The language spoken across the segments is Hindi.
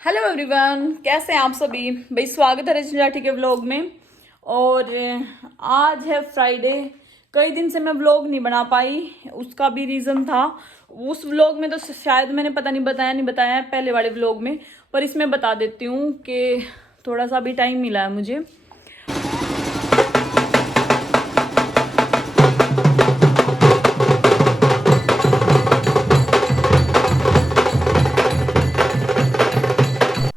हेलो एवरीवन, कैसे हैं आप सभी। भाई स्वागत है रजनी राठी के व्लॉग में। और आज है फ्राइडे। कई दिन से मैं व्लॉग नहीं बना पाई, उसका भी रीज़न था। उस व्लॉग में तो शायद मैंने पता नहीं बताया है पहले वाले व्लॉग में, पर इसमें बता देती हूँ कि थोड़ा सा भी टाइम मिला है मुझे।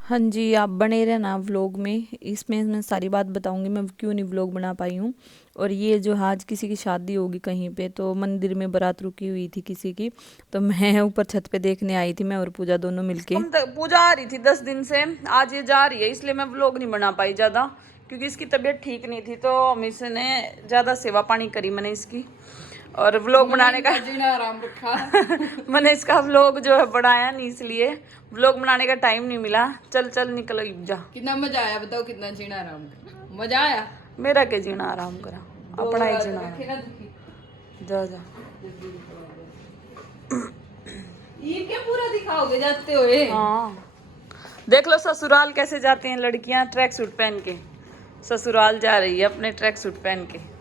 हाँ जी, आप बने रहना व्लॉग में। इसमें मैं सारी बात बताऊंगी मैं क्यों नहीं व्लॉग बना पाई हूँ। और ये जो आज किसी की शादी होगी कहीं पे, तो मंदिर में बारात रुकी हुई थी किसी की, तो मैं ऊपर छत पे देखने आई थी, मैं और पूजा दोनों मिलके। पूजा आ रही थी 10 दिन से, आज ये जा रही है, इसलिए मैं व्लॉग नहीं बना पाई ज़्यादा, क्योंकि इसकी तबीयत ठीक नहीं थी। तो हम इसने ज़्यादा सेवा पानी करी मैंने इसकी, और व्लॉग बनाने का आराम रखा। मैंने इसका व्लॉग जो है बढ़ाया नहीं, इसलिए व्लॉग बनाने का टाइम नहीं मिला। चल चल निकलो जा। कितना मजा आया बताओ, कितना जीना आराम करा। मजा आया मेरा के जीना आराम करा, अपना ही जीना। जा जा ये क्या पूरा दिखाओगे जाते हुए। हाँ, देख लो ससुराल कैसे जाती हैं लड़कियां, ट्रैक सूट पहन के। ससुराल जा रही है अपने ट्रैक सूट पहन के।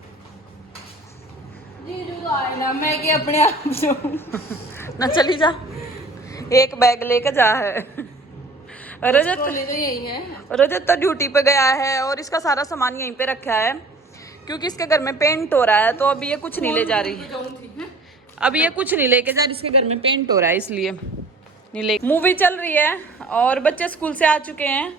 जीजू तो आए ना, मैं क्या अपने आप जाऊं। ना चली जा, एक बैग लेके जा है। रजत तो यही है। रजत तो ड्यूटी पे गया है और इसका सारा सामान यहीं पे रखा है, क्योंकि इसके घर में पेंट हो रहा है। तो अभी ये कुछ नहीं ले जा रही, अभी ये कुछ नहीं लेके जा रही, इसके घर में पेंट हो रहा है इसलिए नहीं ले। मूवी चल रही है और बच्चे स्कूल से आ चुके हैं।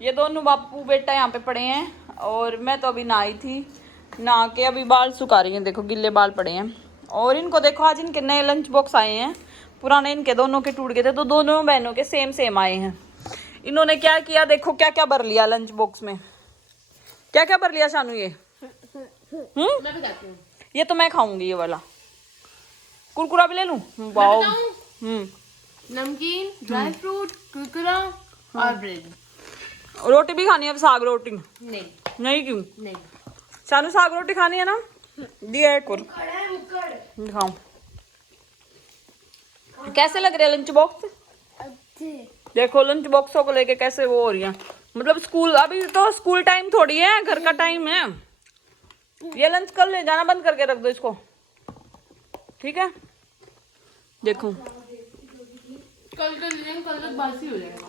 ये दोनों बापू बेटा यहाँ पे पड़े हैं, और मैं तो अभी नहाई थी, नहा के अभी बाल सुखा रही हैं। देखो गिल्ले बाल पड़े हैं। और इनको देखो, आज इनके नए लंच बॉक्स आए हैं, पुराने इनके दोनों के टूट गए थे, तो दोनों बहनों के सेम सेम आए हैं। इन्होंने क्या किया, देखो क्या क्या भर लिया लंच बॉक्स में। क्या क्या भर लिया शानू ये? मैं बताती हूँ। ये तो मैं खाऊंगी, ये वाला कुरकुरा भी ले लूं। वाओ। नमकीन, ड्राई फ्रूट, कुरकुरा और ब्रेड। रोटी भी खानी है, साग रोटी नहीं नहीं? क्यों नहीं, शानू साग रोटी खानी है ना? दिया एक और दिखाऊं। कैसे लग रहे हैं लंच बॉक्स? देखो लंच बॉक्सों को लेके कैसे वो हो रही है। मतलब स्कूल, अभी तो स्कूल टाइम थोड़ी है, घर का टाइम है। ये लंच कल ले जाना, बंद करके रख दो इसको, ठीक है? देखो कल तक बासी हो जाएगा।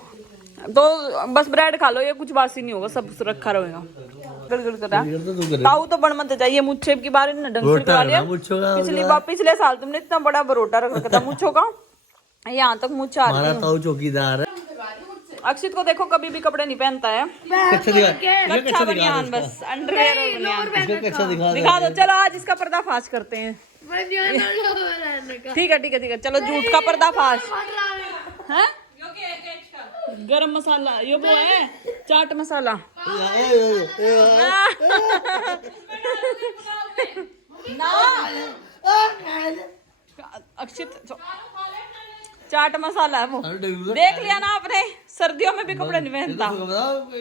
तो बस ब्रेड खा लो, ये कुछ बासी नहीं होगा, सब रखा रहेगा। ताऊ तो बन मत जाइए, मुच्छे की बार ने ढंग से करा लिया। पिछले साल तुमने इतना बड़ा बरोटा रख रखा था मुच्छों का, यहाँ तक मुच्छ आ रही है। ताऊ चौकीदार है। अक्षित को देखो, कभी भी कपड़े नहीं पहनता है, कच्चा बनियान, बस अंडरवेयर और बनियान। दिखा दो, चलो आज इसका पर्दाफाश करते हैं। ठीक है ठीक है ठीक है, चलो झूठ का पर्दाफाश है। गरम मसाला, ये वो है चाट मसाला। ना अक्षित चाट मसाला है वो, देख लिया ना आपने। सर्दियों में भी कपड़े नहीं पहनता,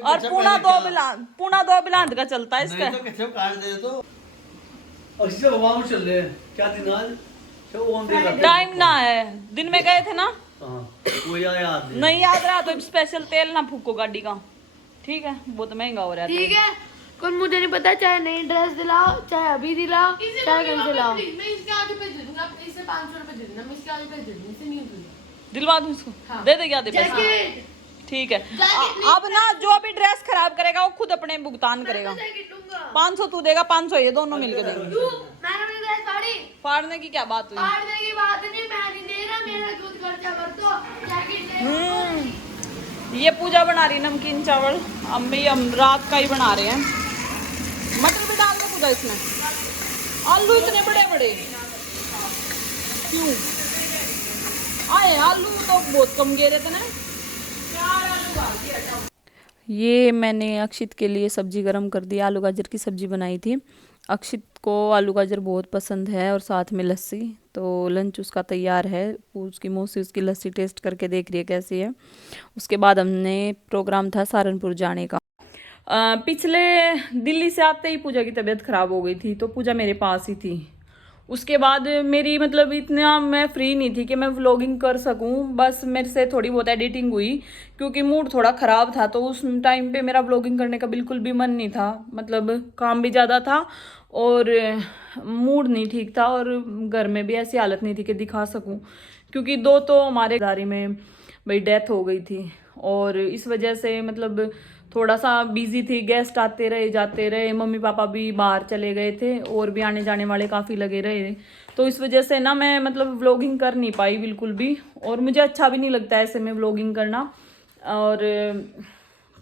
और पूना दो बिलांद का चलता है इसका। टाइम ना है, दिन में गए थे ना, नहीं याद रहा तो स्पेशल तेल ना फूको गाड़ी का, ठीक है? बहुत महंगा हो रहा है। ठीक है, कोई मुझे नहीं पता, चाहे नई ड्रेस दिलाओ, चाहे अभी दिलाओ, चाहे कल दिलाओ। मैं इसके आगे पे दे दूंगा, इससे 500 रुपए दे दूंगा, मैं इसके आगे पे दे दूंगा, इससे नहीं दूंगा। दिलवा दूं इसको? हाँ। दे दे क्या दे पैसे? ठीक है। अब ना जो भी ड्रेस खराब करेगा वो खुद अपने भुगतान करेगा। 500 तू देगा, 500 ये, दोनों मिलके देंगे। फाड़ने की क्या बात हुई? फाड़ने की बात नहीं, मैं नहीं दे रहा, मेरा खुद खर्चा कर दो। ये पूजा बना रही नमकीन चावल, अम्मी हम रात का ही बना रहे हैं। मटर भी डाल दो पूजा इसमें। आलू इतने बड़े बड़े क्यों आए? आलू तो बहुत कम गिरे थे ना। ये मैंने अक्षित के लिए सब्जी गरम कर दी, आलू गाजर की सब्जी बनाई थी। अक्षित को आलू गाजर बहुत पसंद है, और साथ में लस्सी। तो लंच उसका तैयार है, उसकी मौसी उसकी लस्सी टेस्ट करके देख रही है कैसी है। उसके बाद हमने प्रोग्राम था सहारनपुर जाने का। पिछले दिल्ली से आते ही पूजा की तबीयत खराब हो गई थी, तो पूजा मेरे पास ही थी। उसके बाद मेरी मतलब इतना मैं फ्री नहीं थी कि मैं व्लॉगिंग कर सकूं। बस मेरे से थोड़ी बहुत एडिटिंग हुई क्योंकि मूड थोड़ा ख़राब था, तो उस टाइम पे मेरा व्लॉगिंग करने का बिल्कुल भी मन नहीं था। मतलब काम भी ज़्यादा था और मूड नहीं ठीक था और घर में भी ऐसी हालत नहीं थी कि दिखा सकूं, क्योंकि दो तो हमारे दारी में भाई डेथ हो गई थी और इस वजह से मतलब थोड़ा सा बिजी थी। गेस्ट आते रहे जाते रहे, मम्मी पापा भी बाहर चले गए थे और भी आने जाने वाले काफ़ी लगे रहे, तो इस वजह से ना मैं मतलब व्लॉगिंग कर नहीं पाई बिल्कुल भी। और मुझे अच्छा भी नहीं लगता ऐसे में व्लॉगिंग करना। और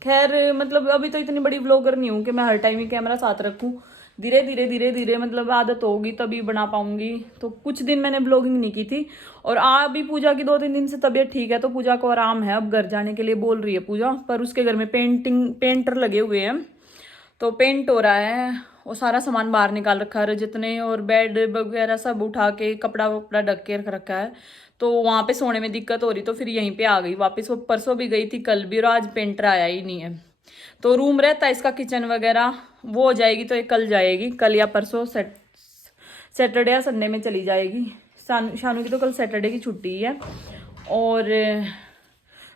खैर मतलब अभी तो इतनी बड़ी व्लॉगर नहीं हूँ कि मैं हर टाइम ही कैमरा साथ रखूँ। धीरे धीरे मतलब आदत होगी तभी बना पाऊंगी। तो कुछ दिन मैंने ब्लॉगिंग नहीं की थी और अभी पूजा की 2-3 दिन से तबीयत ठीक है, तो पूजा को आराम है। अब घर जाने के लिए बोल रही है पूजा, पर उसके घर में पेंटर लगे हुए हैं, तो पेंट हो रहा है और सारा सामान बाहर निकाल रखा है जितने, और बेड वगैरह सब उठा के कपड़ा वपड़ा ढक के रख रखा है। तो वहाँ पे सोने में दिक्कत हो रही, तो फिर यहीं पे आ गई वापस। वो परसों भी गई थी, कल भी, और आज पेंटर आया ही नहीं है। तो रूम रहता है इसका किचन वगैरह, वो हो जाएगी तो ये कल जाएगी, कल या परसों सैटरडे या संडे में चली जाएगी। शानू की तो कल सैटरडे की छुट्टी है। और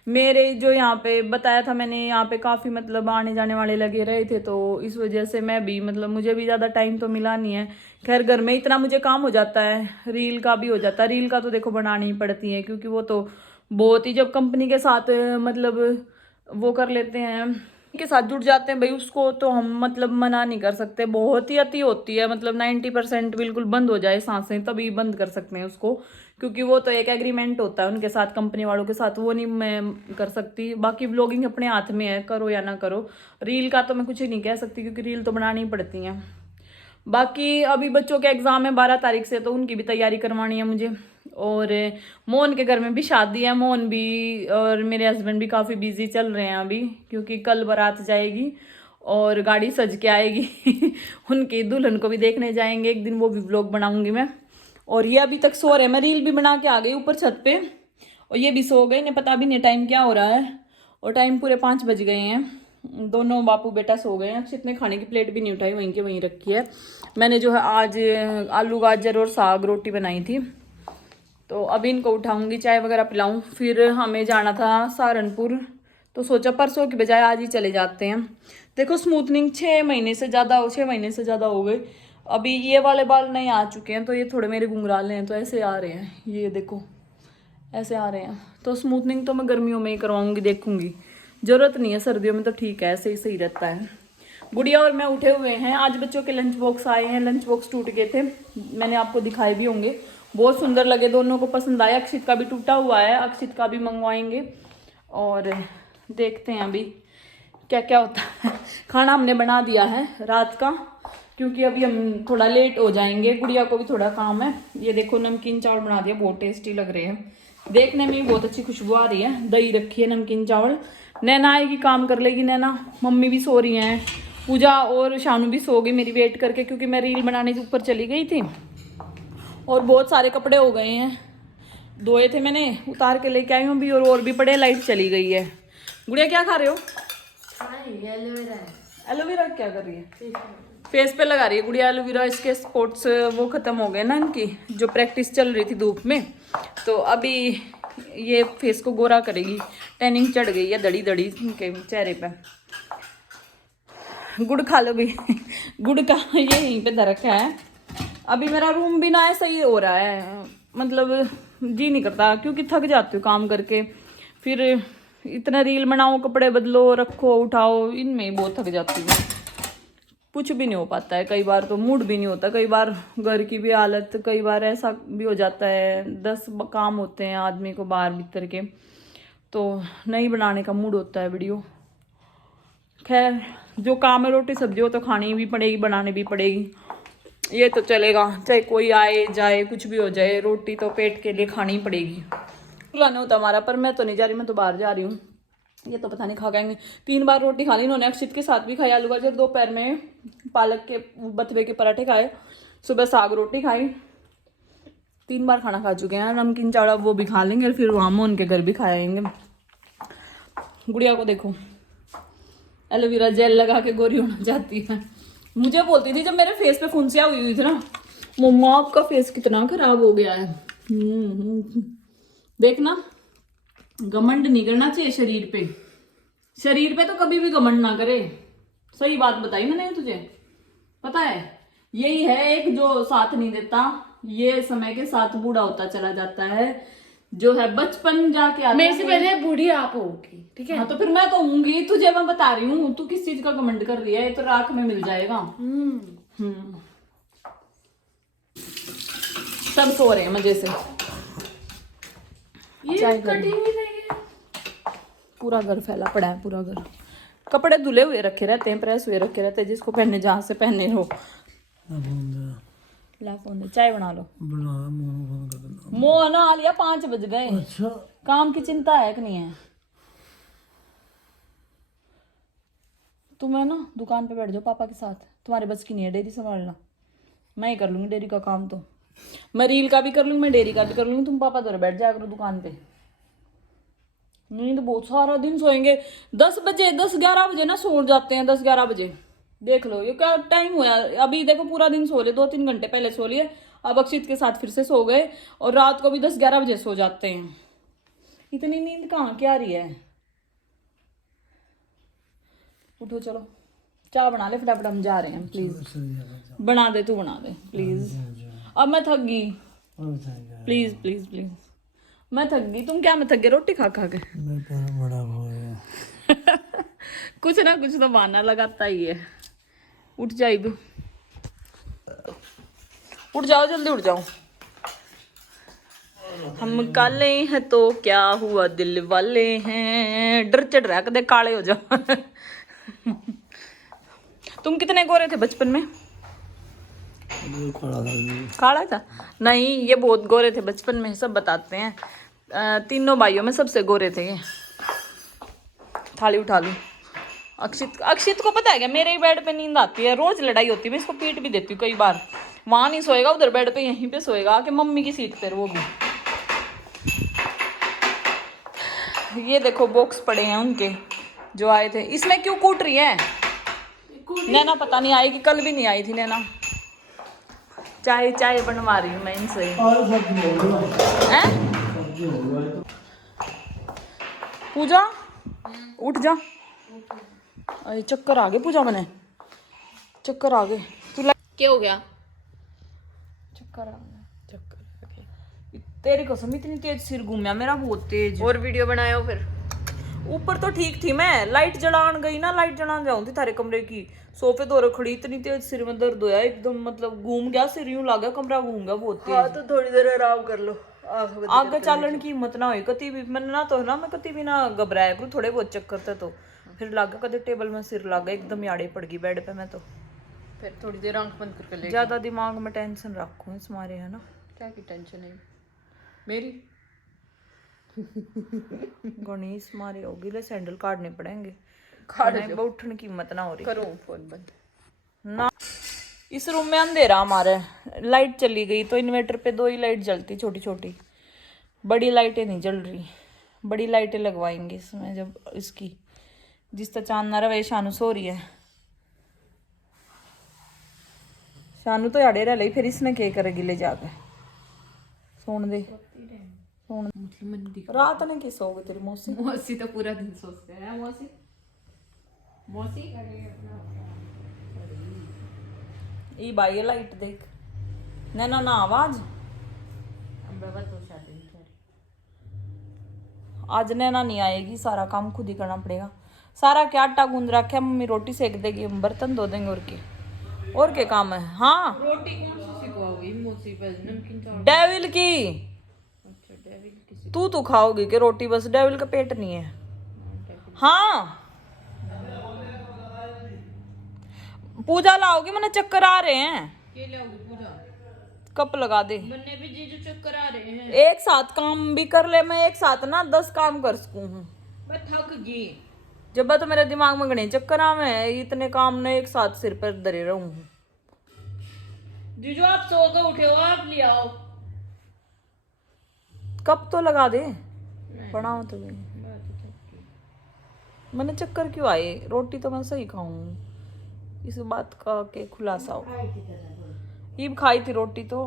मेरे जो यहाँ पे बताया था मैंने, यहाँ पे काफ़ी मतलब आने जाने वाले लगे रहे थे, तो इस वजह से मैं भी मतलब मुझे भी ज़्यादा टाइम तो मिला नहीं है। खैर घर में इतना मुझे काम हो जाता है, रील का भी हो जाता है। रील का तो देखो बनानी ही पड़ती है क्योंकि वो तो बहुत ही, जब कंपनी के साथ मतलब वो कर लेते हैं, के साथ जुड़ जाते हैं भाई, उसको तो हम मतलब मना नहीं कर सकते। बहुत ही अति होती है, मतलब 90% बिल्कुल बंद हो जाए सांसें तभी बंद कर सकते हैं उसको, क्योंकि वो तो एक एग्रीमेंट होता है उनके साथ, कंपनी वालों के साथ, वो नहीं मैं कर सकती। बाकी व्लॉगिंग अपने हाथ में है, करो या ना करो। रील का तो मैं कुछ ही नहीं कह सकती क्योंकि रील तो बनानी ही पड़ती हैं। बाकी अभी बच्चों के एग्ज़ाम है 12 तारीख से, तो उनकी भी तैयारी करवानी है मुझे। और मोहन के घर में भी शादी है, मोहन भी और मेरे हस्बैंड भी काफ़ी बिजी चल रहे हैं अभी, क्योंकि कल बारात जाएगी और गाड़ी सज के आएगी उनकी दुल्हन को भी देखने जाएंगे एक दिन, वो भी व्लॉग बनाऊंगी मैं। और ये अभी तक सो रहे हैं, मैं रील भी बना के आ गई ऊपर छत पे, और ये भी सो गए, इन्हें पता भी नहीं टाइम क्या हो रहा है। और टाइम पूरे 5 बज गए हैं, दोनों बापू बेटा सो गए हैं। अक्षित ने खाने की प्लेट भी नहीं उठाई, वहीं के वहीं रखी है। मैंने जो है आज आलू गाजर और साग रोटी बनाई थी, तो अभी इनको उठाऊंगी, चाय वगैरह पिलाऊं। फिर हमें जाना था सहारनपुर, तो सोचा परसों की बजाय आज ही चले जाते हैं। देखो स्मूथनिंग 6 महीने से ज़्यादा हो गए। अभी ये वाले बाल नहीं आ चुके हैं, तो ये थोड़े मेरे घुंघराले हैं, तो ऐसे आ रहे हैं, ये देखो ऐसे आ रहे हैं। तो स्मूथनिंग तो मैं गर्मियों में ही करवाऊंगी, देखूंगी, ज़रूरत नहीं है सर्दियों में, तो ठीक है ऐसे ही सही रहता है। गुड़िया और मैं उठे हुए हैं। आज बच्चों के लंच बॉक्स आए हैं, लंच बॉक्स टूट गए थे, मैंने आपको दिखाए भी होंगे, बहुत सुंदर लगे, दोनों को पसंद आया। अक्षित का भी टूटा हुआ है, अक्षित का भी मंगवाएंगे और देखते हैं अभी क्या क्या होता है। खाना हमने बना दिया है रात का, क्योंकि अभी हम थोड़ा लेट हो जाएंगे, गुड़िया को भी थोड़ा काम है। ये देखो नमकीन चावल बना दिया, बहुत टेस्टी लग रहे हैं, देखने में भी बहुत अच्छी खुशबू आ रही है। दही रखी है, नमकीन चावल। नैना आएगी काम कर लेगी नैना, मम्मी भी सो रही हैं, पूजा और शानू भी सो गई मेरी वेट करके, क्योंकि मैं रील बनाने के ऊपर चली गई थी और बहुत सारे कपड़े हो गए हैं, धोए थे मैंने, उतार के लेके आई हूँ भी, और भी पड़े, लाइट चली गई है। गुड़िया क्या खा रहे हो? एलोवेरा क्या कर रही है? फेस पे लगा रही है गुड़िया एलोवेरा। इसके स्पॉट्स वो खत्म हो गए ना इनकी, जो प्रैक्टिस चल रही थी धूप में, तो अभी ये फेस को गोरा करेगी। टैनिंग चढ़ गई है दड़ी दड़ी इनके चेहरे पे। गुड़ खा लो भी गुड़ का ये यहीं पे रखा है। अभी मेरा रूम भी ना ऐसा ही हो रहा है, मतलब जी नहीं करता, क्योंकि थक जाती हूँ काम करके, फिर इतना रील बनाओ, कपड़े बदलो, रखो, उठाओ, इनमें ही बहुत थक जाती हूँ, कुछ भी नहीं हो पाता है। कई बार तो मूड भी नहीं होता, कई बार घर की भी हालत, कई बार ऐसा भी हो जाता है 10 काम होते हैं आदमी को बाहर भीतर के, तो नहीं बनाने का मूड होता है वीडियो। खैर जो काम है, रोटी सब्जी हो तो खानी भी पड़ेगी, बनानी भी पड़ेगी, ये तो चलेगा, चाहे कोई आए जाए कुछ भी हो जाए, रोटी तो पेट के लिए खानी ही पड़ेगी। लाना होता हमारा, पर मैं तो नहीं जा रही, मैं तो बाहर जा रही हूँ। ये तो पता नहीं खा गएंगे। 3 बार रोटी खा ली इन्होंने, अक्षित के साथ भी खाई आलू गाजर, दोपहर में पालक के बथुए के पराठे खाए, सुबह साग रोटी खाई, 3 बार खाना खा चुके हैं। नमकीन चावल वो भी खा लेंगे, फिर वहाँ मोहन के घर भी खाएंगे। गुड़िया को देखो एलोवेरा जेल लगा के गोरी होना चाहती है। मुझे बोलती थी जब मेरे फेस पे फुंसियाँ हुई थी ना, मम्मा आपका फेस कितना खराब हो गया है। देखना, घमंड नहीं करना चाहिए शरीर पे। शरीर पे तो कभी भी घमंड ना करे। सही बात बताई मैंने तुझे, पता है। यही है एक जो साथ नहीं देता, ये समय के साथ बूढ़ा होता चला जाता है। जो है बचपन जाके आता मेरे से पहले बूढ़ी आप होगी, ठीक है। हाँ तो फिर मैं तो होंगी, तुझे मैं बता रही हूँ। तू किस चीज का घमंड कर रही है? ये तो राख में मिल जाएगा। सब सो रहे हैं मजे से। ये कटिंग ही नहीं है। पूरा घर फैला पड़ा है, पूरा घर। कपड़े धुले हुए रखे रहते हैं, प्रेस हुए रखे रहते हैं, जिसको पहनने जहां से पहनने हो। ला फोन दे, चाय बना लो। मोह ना आ लिया, 5 बज गए। अच्छा, काम की चिंता है कि नहीं है? तुम है ना दुकान पे बैठ जाओ पापा के साथ। तुम्हारे बस की नहीं है डेयरी संभालना, मैं ही कर लूंगी डेयरी का काम। तो मैं रील का भी कर लूंगी, मैं डेयरी का भी कर लूंगी। तुम पापा दौरे बैठ जाया करो दुकान पे। नहीं तो बहुत सारा दिन सोएंगे। 10 बजे 10-11 बजे ना सो जाते हैं, 10-11 बजे। देख लो ये क्या टाइम हुआ। अभी देखो पूरा दिन सो ले, 2-3 घंटे पहले सो लिए। अब अक्षित के साथ फिर से सो गए, और रात को भी 10-11 बजे सो जाते हैं। इतनी नींद कहाँ क्या रही है? उठो चलो, चाय बना ले फटाफट, हम जा रहे हैं। प्लीज बना दे, तू बना दे प्लीज। अब मैं थक गई, प्लीज प्लीज प्लीज, मैं थक गई। तुम क्या मैं थक गई रोटी खा खा के? बड़ा हो गया। कुछ ना कुछ तो बहाना लगाता ही है। उठ जाइए, उठ जाओ जल्दी, उठ जाओ। हम काले हैं तो क्या हुआ, दिल वाले हैं। डर चढ़ रहा है, कदे काले हो जाओ। तुम कितने गोरे थे बचपन में? काला था? नहीं, ये बहुत गोरे थे बचपन में, सब बताते हैं। तीनों भाइयों में सबसे गोरे थे ये। थाली उठा लूं। अक्षित को पता है क्या, मेरे ही बेड पे नींद आती है। रोज लड़ाई होती है, मैं इसको पीट भी देती हूँ कई बार। वहां नहीं सोएगा उधर बेड पे, यहीं पे सोएगा आके मम्मी की सीट पर। वो भी ये देखो बॉक्स पड़े हैं उनके जो आए थे। इसमें क्यों कूट रही है नैना? पता नहीं आएगी, कल भी नहीं आई थी नैना। चाय चाय बनवा रही हूँ मैं इनसे। हैं? पूजा उठ जा। अरे चक्कर आ गए पूजा, मैंने चक्कर आ गए। तू क्या हो गया? चक्कर आ गया, चक्कर आ गया। तेरी कसम इतनी तेज सिर घूमया मेरा, बहुत तेज। और वीडियो बनाया फिर? ऊपर तो ठीक थी, मैं लाइट जलान गई ना, लाइट जलान जाऊं थी थारे कमरे की, सोफे दौरे खड़ी, इतनी तेज सिर में दर्द होया एकदम। मतलब घूम गया सिर, यूं लगा कमरा घूम गया बहुत तेज। हाँ तो थोड़ी देर आराम कर लो। आगे चालन की हिम्मत ना हुई कती भी। मैंने ना तो ना मैं कती भी ना घबराया करूं, थोड़े बहुत चक्कर थे तो फिर लागा कदे टेबल में सिर लागा, एकदम याड़े पड़ गई बेड पे मैं तो। फिर थोड़ी देर आंख बंद करके ले। ज्यादा दिमाग में टेंशन रखूं इस मारे, है ना? क्या की टेंशन है मेरी? गणेश मारे होगी, ले सैंडल काटने पड़ेंगे। काट उठने की हिम्मत ना हो रही। करो फोन बंद ना इस रूम में अंधेरा हमारे, लाइट चली गई तो इन्वर्टर पे 2 ही लाइट जलती छोटी छोटी, बड़ी लाइटें नहीं जल रही। बड़ी लाइटें लगवाएंगे इसमें जब इसकी जिस तरह चांद ना रहे। शानू सो रही है, शानू तो याड़े रह ली, फिर इसने क्या करेगी ले जाके? सोन दे, सोन। रात ने किस हो गई तेरी मौसी? मौसी तो पूरा दिन सोचते हैं। मौसी मौसी ई भाई ये लाइट देख नैना ना आवाज। आज नैना नहीं आएगी, सारा काम खुद ही करना पड़ेगा। सारा क्या आटा गूंद रखा है, मम्मी रोटी सेक देगी, हम बर्तन धो देंगे। और क्या काम है? हाँ रोटी कौन सी सिखवाओगी मौसी पे? नमकीन चावल? डेविल की। अच्छा डेविल की तू खाओगी कि रोटी? बस डेविल का पेट नहीं है। हाँ पूजा लाओगी, मैंने चक्कर आ रहे हैं। के लाओगी पूजा? कप लगा दे। बनने भी जीजू चक्कर आ रहे हैं। एक साथ काम भी कर ले, मैं एक साथ ना 10 काम कर सकूं हूँ। मैं थक गई जब तो मेरे दिमाग में गणे चक्कर आ में इतने काम ने एक साथ सिर पर धरे रहूं। जीजू आप सो तो उठे हो, आप ले आओ। कप तो लगा दे, बनाओ तो भी। मैंने चक्कर क्यों आए? रोटी तो मैं सही खाऊं, इस बात का के खुलासा हो। ईब खाई थी रोटी तो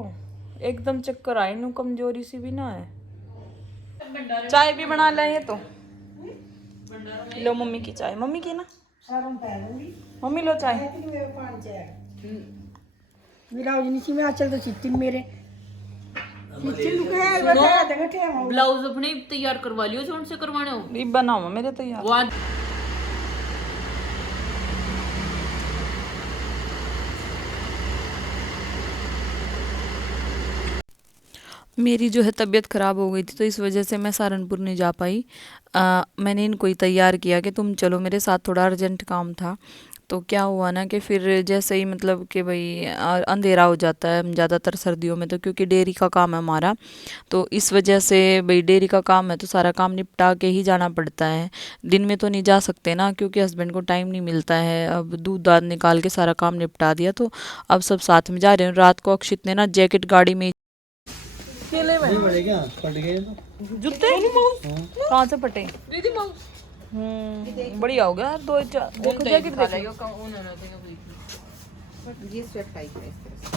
एकदम चक्कर आई नू, कमजोरी सी भी ना है। चाय भी बना लाए तो लो मम्मी की चाय, मम्मी की ना, मम्मी लो चाय। ब्लाउज अपने तैयार करवा लियो, कौन से करवाने हो? ईब बनाओ मेरे तैयार। मेरी जो है तबीयत ख़राब हो गई थी तो इस वजह से मैं सहारनपुर नहीं जा पाई। मैंने इनको ही तैयार किया कि तुम चलो मेरे साथ, थोड़ा अर्जेंट काम था। तो क्या हुआ ना कि फिर जैसे ही मतलब कि भाई अंधेरा हो जाता है ज़्यादातर सर्दियों में, तो क्योंकि डेयरी का काम है हमारा, तो इस वजह से भाई डेयरी का काम है तो सारा काम निपटा के ही जाना पड़ता है। दिन में तो नहीं जा सकते ना, क्योंकि हस्बैंड को टाइम नहीं मिलता है। अब दूध दाद निकाल के सारा काम निपटा दिया, तो अब सब साथ में जा रहे हैं। रात को अक्षित ने ना जैकेट गाड़ी में केले में फट गए जूते कहाँ से फटे दीदी माउस बढ़िया हो गया यार। दो देखो जैकेट देखो, ये स्वेट टाइप है इस तरह से।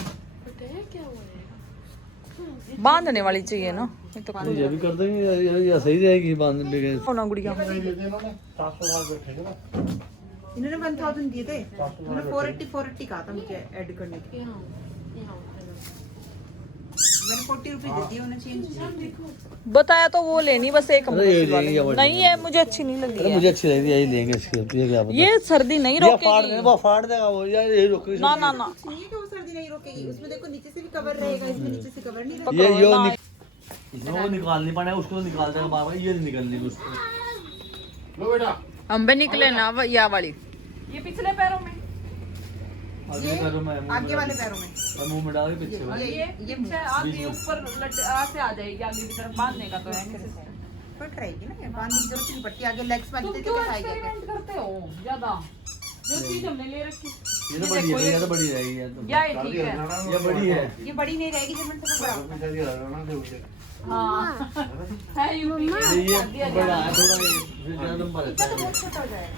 पता है क्या हुआ है? बांधने वाली चाहिए ना, ये तो ये भी कर देंगे या सही रहेगी बांध देंगे। होना गुड़िया इन्होंने 1000 दिए थे, उन्होंने 480 कहा था मुझे ऐड करने के लिए। मैंने 40 रुपए दे दिए उन्हें चेंज। बताया तो वो लेनी बस एक अरे ये लेंगे वाली। नहीं है, मुझे अच्छी नहीं लगी अरे है। मुझे अच्छी लगी, यही लेंगे इसकी। ये क्या पता, ये सर्दी नहीं ये फाड़ रोकेगी। देगा, वो फाड़ देगा वो, यार यही रोकेगी। ना ना ना, ये क्या वो सर्दी नहीं रोकेगी, उसमें देखो नीचे से भी कवर रहेगा, इसमें नीचे से कवर नहीं ये पकड़ो ना। वो निकाल नहीं पाना, उसको तो निकाल देगा बार बार, ये नहीं निकलनी उसको। अम्बे निकले ना या वाली। ये पिछले पैरों में, आगे पैरों में, आगे वाले पैरों में। मुंह में डाल के पीछे वाले। ये पीछे आगे ऊपर से आ जाएगी आगे की तरफ, बांधने का तो है। फट रहेगी ना, ये बांधने की जरूरत नहीं पड़ती। आगे लेग्स वाली तो कैसा आएगा? एक्सपेरिमेंट करते हो ज्यादा, जो चीज हमने ले रखी ये तो बड़ी है, ये तो बड़ी रहेगी ये तो। या ये ठीक है। ये बड़ी है। ये बड़ी नहीं रहेगी जब मैं सबको बड़ा। हाँ है यू ये बड़ा है थोड़ा, ये ज्यादा लंबा रहता है।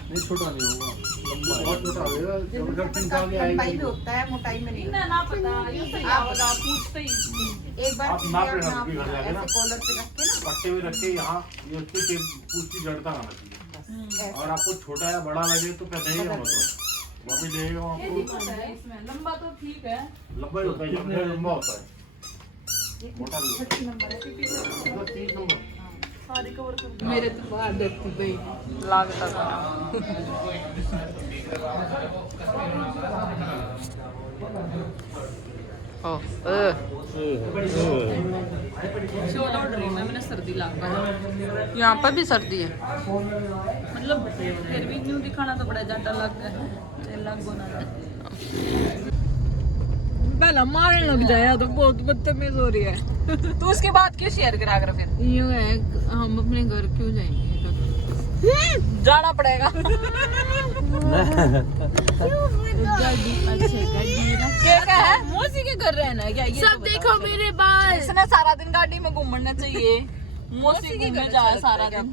नहीं छोटा नहीं होगा, लंबा है। लंबाई में होता है, मोटाई में नहीं होता। ना पता, ये सही होगा, पूछते ही इसकी। एक बार आप नाप लेना नाप कभी घर जाके ना, ऐसे कॉलर पे रख के ना, पट्टे में रख के यहाँ ये उसकी पूछ की जड़ता आना चाहिए। और आपको छोटा या बड़ा लगे तो पहनेगा मतलब वो भी लेगा ये आपको। दिक्कत है इसमें, लंबा तो ठीक है। लंबा ही होता है, ये लंबा होता है, मोटा नहीं होता। 30 नंबर है। 30 नंबर। सारी कवर कर मेरे तो बाहर देखती भाई लागता था। शोल ऑर्डर में मैंने सर्दी लाग गया। यहाँ पर भी सर्दी है। मतलब फिर भी क्यों दिखाना तो बड़ा ज्यादा लग गया, लग गोना पहला मारने लग जाए तो बहुत बदतमीज हो रही है। तू उसके बाद क्यों शेयर करा कर फिर? यूँ है, हम अपने घर क्यों जाएंगे? जाना पड़ेगा। क्या है मौसी के घर रहना है क्या? ये सब देखो मेरे बाल। इसने सारा दिन गाड़ी में घूमना चाहिए। मौसी के घर जाए सारा दिन।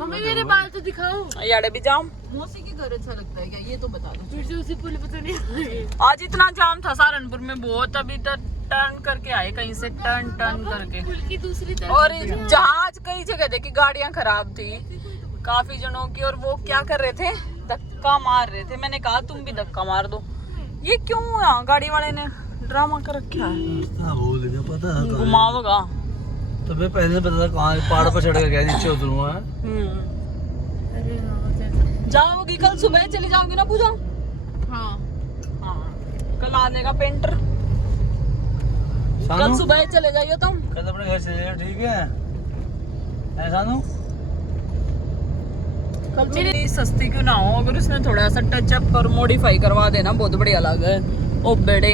मम्मी मेरे बाल तो दिखाओ। यारे भी जाम। मौसी के घर अच्छा लगता है क्या? ये तो बता दो। फिर से उसी पुल पता नहीं। आज इतना जाम था सहारनपुर में बहुत, अभी तक टर्न करके आए कहीं से, टर्न करके। पुल की दूसरी तरफ। और जहाज कई जगह देखी गाड़ियां खराब थी काफी जनों की, और वो क्या कर रहे थे, धक्का मार रहे थे। मैंने कहा तुम भी धक्का मार दो। ये क्यों यहाँ गाड़ी वाले ने ड्रामा कर रखा है? भूल गया, पता है घुमाओगा तो मैं पहले पता था कहाँ पहाड़ पर चढ़ के गया, नीचे उतरूंगा। जाओगी कल सुबह चली जाओगी ना पूजा? हाँ हाँ कल आ जाएगा पेंटर, कल सानू सुबह चले जाइयो तुम। कल अपने घर से ले, ठीक है सानू? कल मेरी सस्ती क्यों ना हो, अगर उसने थोड़ा सा टच अप और मॉडिफाई करवा देना बहुत बढ़िया लग है। ओ बेड़े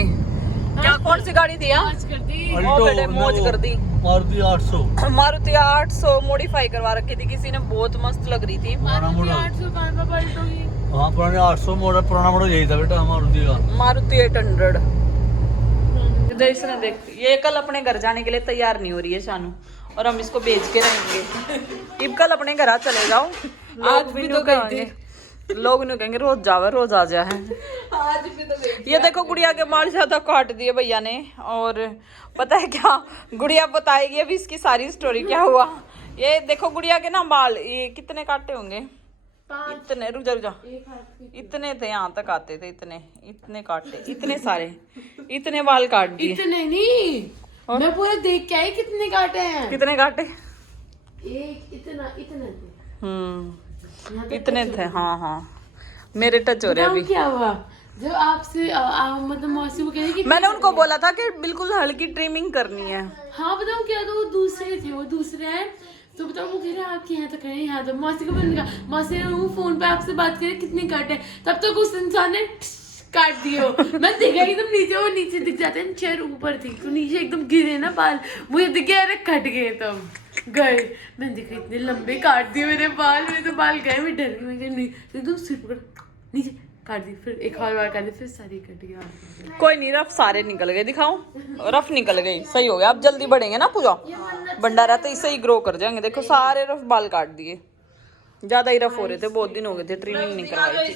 क्या कौन सी गाड़ी दिया? आज कर दी। ओ बेड़े मौज कर दी। मारुति 800 मारुति 800 मॉडिफाई करवा रखी थी किसी ने, बहुत मस्त लग रही थी। पुराना मॉडल। 800 कहाँ का पलट होगी? हाँ पुराने 800 मॉडल, पुराना मॉडल यही था बेटा मारुति का। मारुति 800। इसने देख, ये कल अपने घर जाने के लिए तैयार नहीं हो रही है शानू, और हम इसको बेच के रहेंगे। इब कल अपने घर चले जाओ, आज भी तो गई थी। लोग नहीं कहेंगे रोज जावा रोज आ जा है। आज भी तो गई ये देखो गुड़िया के बाल ज्यादा काट दिए भैया ने। और पता है क्या, गुड़िया बताएगी अभी इसकी सारी स्टोरी क्या हुआ। ये देखो गुड़िया के ना बाल, ये कितने काटे होंगे, इतने, रुक जा इतने थे, यहाँ तक आते थे, इतने काटे, इतने सारे, इतने बाल काट दिए। इतने नहीं, मैं पूरा देख के आई कितने काटे हैं। कितने काटे? एक इतना इतना इतने थे। हाँ हाँ मेरे टच हो रहे अभी। क्या हुआ जब आपसे मतलब मौसी वो कह रही कि मैंने उनको बोला था कि बिल्कुल हल्की ट्रिमिंग करनी है। हाँ बताओ क्या, तो वो दूसरे थे, वो दूसरे हैं, तो बताओ वो कह रहे हैं आपके यहाँ तक है, यहाँ तो मौसी को मैंने कहा मौसी वो फोन पे आपसे बात करे कितने काटे, तब तक उस इंसान ने काट दियो। मैं देखा एकदम नीचे, वो नीचे दिख जाते हैं, चेयर ऊपर थी तो नीचे एकदम गिरे ना बाल, मुझे दिख गया अरे कट गए, तब गए। मैंने देखा इतने लंबे काट दिए मेरे तो बाल गए, मैं डर गई, मैं नहीं एकदम सिर पकड़ नीचे काट दी, फिर एक और बार काट दी, फिर सारी कट गया। कोई नहीं, रफ सारे निकल गए, दिखाऊं? रफ निकल गई, सही हो गया। अब जल्दी बढ़ेंगे ना पूजा, भंडारा तो इससे ही ग्रो कर जाएंगे। देखो सारे रफ बाल काट दिए, ज्यादा ही रफ हो रहे थे, बहुत दिन हो गए थे ट्रिमिंग नहीं करवाई थी,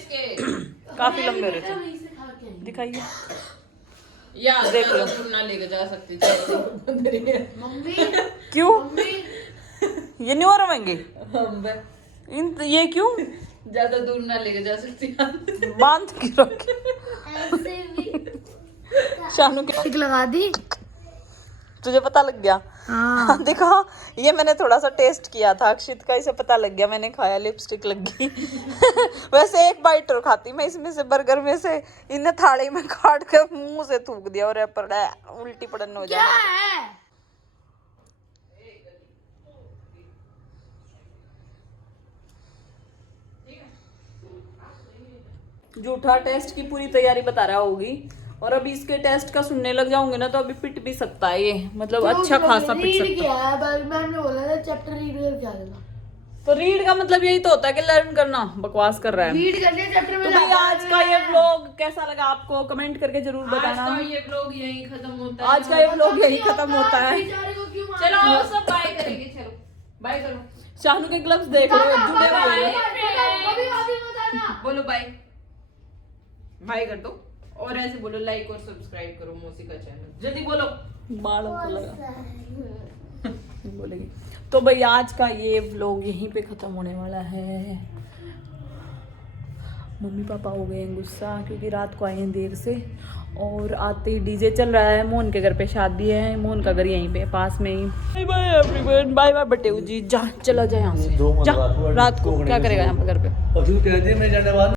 काफी लंबे हो रहे थे। दिखाइए, देख लो। ना लेके जा सकती मम्मी। क्यों ये नहीं हो रहा महंगे ये क्यों ज्यादा दूर ना लेके जा सकती। बांध के रखे शानू के टिक लगा दी। तुझे पता लग गया? हाँ देखो ये मैंने थोड़ा सा टेस्ट किया था अक्षित का, इसे पता लग गया, मैंने खाया, लिपस्टिक लग गई। वैसे एक बाइट और खाती मैं इसमें से, बर्गर में से, इन्हें थाली में काट कर मुंह से थूक दिया और उल्टी पड़न हो क्या जाए। है? जूठा टेस्ट की पूरी तैयारी बता रहा होगी, और अभी इसके टेस्ट का सुनने लग जाऊंगे ना तो अभी पिट भी सकता है ये, मतलब अच्छा खासा पिट रीड सकता किया है, बस मैम ने बोला था चैप्टर रीड करके आ जाना। है। तो रीड का मतलब यही तो होता है कि लर्न करना, बकवास कर रहा है। रीड कर लिया चैप्टर में। तो भाई आज का ये व्लॉग कैसा लगा आपको कमेंट करके जरूर बताना। ये व्लॉग यहीं खत्म होता है। आज का ये व्लॉग यही खत्म होता है। चलो आओ सब बाय करेंगे, चलो बाय करो। शानू के ग्लव्स देख लो, जुड़े हुए हैं। बोलो बाय, बाय कर दो, और ऐसे बोलो लाइक और सब्सक्राइब करो मौसी का चैनल, जल्दी बोलो। बालों को लगा बोलेगी। तो भाई आज का ये व्लॉग यहीं पे खत्म होने वाला है। मम्मी पापा हो गए हैं गुस्सा क्योंकि रात को आए हैं देर से, और आते ही डीजे चल रहा है। मोहन के घर पे शादी है, मोहन का घर यहीं पे पास में ही। Bye bye everyone, bye bye बटेऊ जी, जा चला जाए यहाँ से, जा। रात को क्या करेगा यहाँ पे घर पे? अब तू कह दिया मैं जाने वाला।